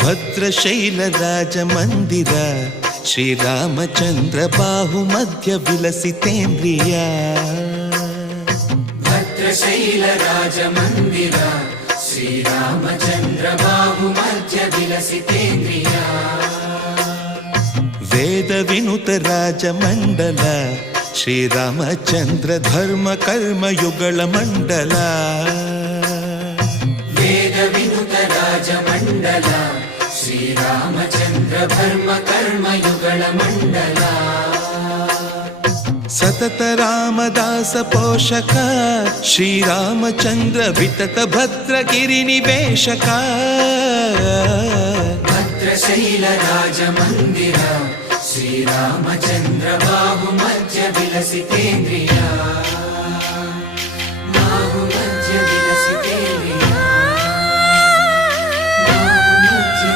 ಭದ್ರಶೈಲ ರಾಜ ಮಂದಿರ ಶ್ರೀರಾಮಚಂದ್ರ ಬಾಹು ಮಧ್ಯ ವಿಲಸಿತೇಂದ್ರಿಯ. ಭದ್ರಶೈಲ ರಾಜ ಮಂದಿರ ಶ್ರೀರಾಮಚಂದ್ರ ಬಾಹು ಮಧ್ಯ ವಿಲಸಿತೇಂದ್ರಿಯ. ವೇದ ವಿನುತ ರಾಜ ಮಂಡಲ ಶ್ರೀರಾಮಚಂದ್ರ ಧರ್ಮ ಕರ್ಮ ಯುಗಳ ಮಂಡಲ. ವೇದ ವಿನುತ ರಾಜ ಮಂಡಲ ಶ್ರೀರಾಮಚಂದ್ರ ಧರ್ಮ ಕರ್ಮ ಯುಗಳ ಮಂಡಲ. ಸತತ ರಾಮದಾಸ ಪೋಷಕ ಶ್ರೀರಾಮಚಂದ್ರ ವಿತತ ಭದ್ರಗಿರಿ ನಿವೇಶಕ. ಭದ್ರಶೈಲ ರಾಜ ಮಂದಿರ ಶ್ರೀರಾಮಚಂದ್ರ ಬಾಹು ಮಧ್ಯ ವಿಲಸಿತೇಂದ್ರಿಯ.